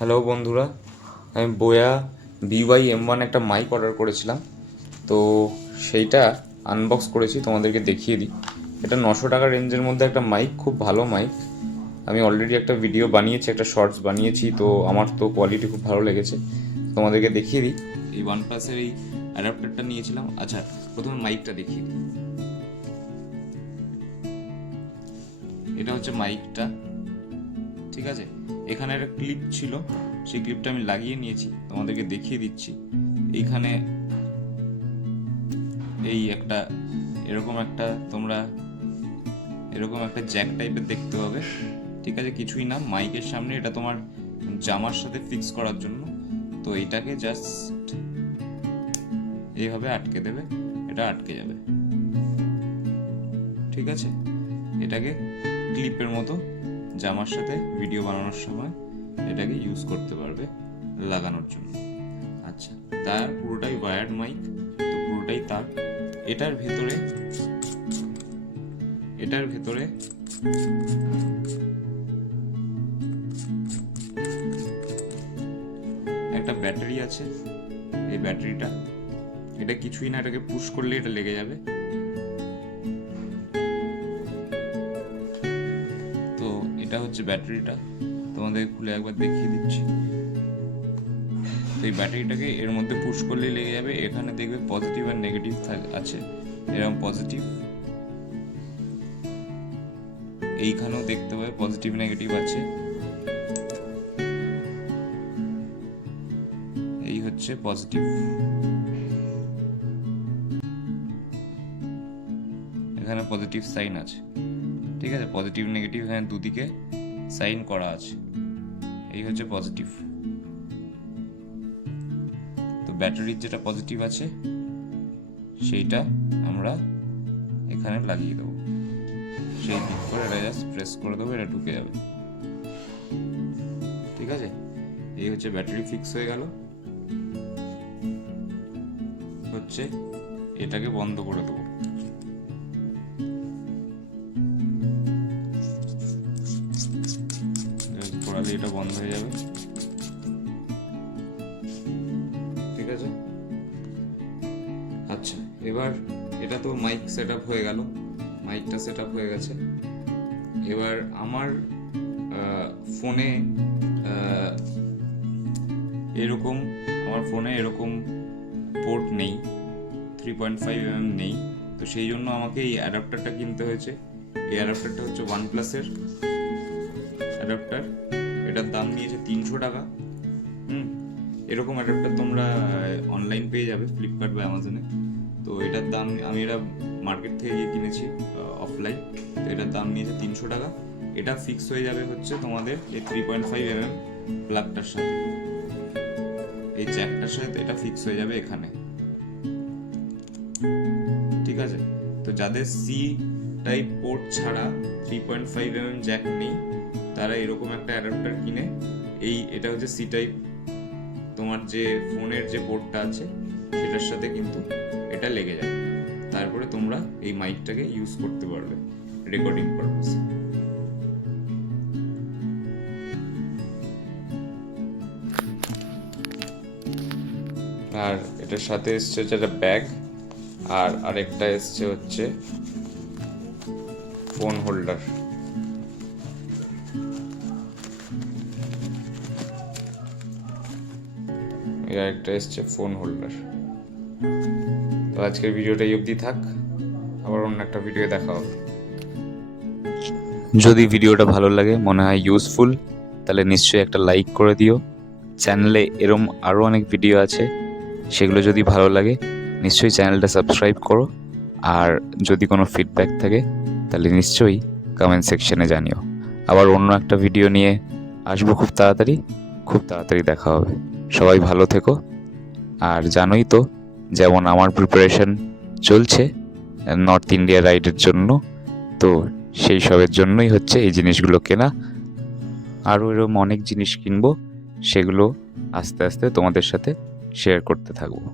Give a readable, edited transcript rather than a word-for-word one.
Hello বন্ধুরা, আমি বোয়া BY-M1 একটা মাইক অর্ডার করেছিলাম। তো সেইটা আনবক্স করেছি, তোমাদেরকে দেখিয়ে দিই। এটা 900 টাকা রেঞ্জের মধ্যে একটা মাইক, খুব ভালো মাইক। আমি অলরেডি একটা ভিডিও বানিয়েছি, একটা শর্টস বানিয়েছি, তো আমার তো কোয়ালিটি খুব ভালো লেগেছে। তোমাদেরকে দেখিয়ে দিই। এই OnePlus-এর এই অ্যাডাপ্টারটা নিয়েছিলাম। আচ্ছা, প্রথমে মাইকটা দেখিয়ে দিই। এটা হচ্ছে মাইকটা, ঠিক আছে। এখানে একটা ক্লিপ ছিল, সেই ক্লিপটা আমি লাগিয়ে নিয়েছি, তোমাদেরকে দেখিয়ে দিচ্ছি। এইখানে এই একটা তোমরা এরকম একটা জ্যাক টাইপের দেখতে পাবে, ঠিক আছে। কিছুই না, মাইকের সামনে এটা তোমার জামার সাথে ফিক্স করার জন্য। তো এটাকে জাস্ট এইভাবে আটকে দেবে, এটা আটকে যাবে, ঠিক আছে। এটাকে ক্লিপের মতো জামার সাথে ভিডিও বানানোর সময় এটাকে ইউজ করতে পারবে লাগানোর জন্য। আচ্ছা, তার পুরোটাই ওয়্যার্ড মাইক, তো পুরোটাই তার। এটার ভেতরে একটা ব্যাটারি আছে। এই ব্যাটারিটা, এটা কিছুই না, এটাকে পুশ করলে এটা লেগে যাবে। তো এটা হচ্ছে ব্যাটারিটা, তোমাদের খুলে একবার দেখিয়ে দিচ্ছি। তো এই ব্যাটারিটাকে এর মধ্যে পুশ করলেই লেগে যাবে। এখানে দেখবে পজিটিভ আর নেগেটিভ আছে, এরকম পজিটিভ। এইখানেও দেখতে পাবে পজিটিভ নেগেটিভ আছে। এই হচ্ছে পজিটিভ, এখানে পজিটিভ সাইন আছে, ঠিক আছে। পজিটিভ নেগেটিভ এখানে দুদিকে সাইন করা আছে। এই হচ্ছে পজিটিভ। তো ব্যাটারির যেটা পজিটিভ আছে সেইটা আমরা এখানে লাগিয়ে দেবো। সেই দিক করে এটা জাস্ট প্রেস করে দেবো, এটা ঢুকে যাবে, ঠিক আছে। এই হচ্ছে ব্যাটারি ফিক্স হয়ে গেল। হচ্ছে এটাকে বন্ধ করে দেবো। করালে এটা বন্ধ হয়ে যাবে, ঠিক আছে। আচ্ছা, এবার এটা তো মাইক সেট আপ হয়ে গেল, মাইকটা সেট আপ হয়ে গেছে। এবার আমার ফোনে এরকম পোর্ট নেই, 3.5mm নেই। তো সেই জন্য আমাকে এই অ্যাডাপ্টারটা কিনতে হয়েছে। এই অ্যাডাপ্টারটা হচ্ছে OnePlus-এর অ্যাডাপ্টার। এটার দাম নিয়েছে 300 টাকা। এরকম অ্যাডাপ্টার তোমরা অনলাইন পেয়ে যাবে, ফ্লিপকার্ট বা অ্যামাজনে। তো এটার দাম, আমি এটা মার্কেট থেকে গিয়ে কিনেছি অফলাইন। তো এটার দাম নিয়েছে 300 টাকা। এটা ফিক্স হয়ে যাবে হচ্ছে তোমাদের এই 3.5mm প্লাগটার সাথে, এই জ্যাকটার সাথে এটা ফিক্স হয়ে যাবে এখানে, ঠিক আছে। তো যাদের সি টাইপ পোর্ট ছাড়া 3.5mm জ্যাক নেই, তারা এরকম একটা অ্যাডাপ্টার কিনে এটা হচ্ছে সি টাইপ, তোমার যে ফোনের যে পোর্টটা আছে সেটার সাথে কিন্তু এটা লেগে যাবে। তারপরে তোমরা এই মাইকটাকে ইউজ করতে পারবে রেকর্ডিং পারপাসে। আর এটার সাথে এসছে যেটা ব্যাগ, আর আরেকটা এসছে হচ্ছে ফোন হোল্ডার। আরেকটা এসছে ফোন হোল্ডার। তো আজকের ভিডিওটা এই অবধি থাক, আবার অন্য একটা ভিডিও দেখা হবে। যদি ভিডিওটা ভালো লাগে, মনে হয় ইউজফুল, তাহলে নিশ্চয়ই একটা লাইক করে দিও। চ্যানেলে এরম আরও অনেক ভিডিও আছে, সেগুলো যদি ভালো লাগে নিশ্চয়ই চ্যানেলটা সাবস্ক্রাইব করো। আর যদি কোনো ফিডব্যাক থাকে তাহলে নিশ্চয়ই কমেন্ট সেকশনে জানিও। আবার অন্য একটা ভিডিও নিয়ে আসবো খুব তাড়াতাড়ি দেখা হবে। সবাই ভালো থেকো। আর জানোই তো, যেমন আমার প্রিপারেশন চলছে নর্থ ইন্ডিয়া রাইডের জন্য, তো সেই সবের জন্যই হচ্ছে এই জিনিসগুলো কেনা। আরও এরকম অনেক জিনিস কিনবো, সেগুলো আস্তে আস্তে তোমাদের সাথে শেয়ার করতে থাকবো।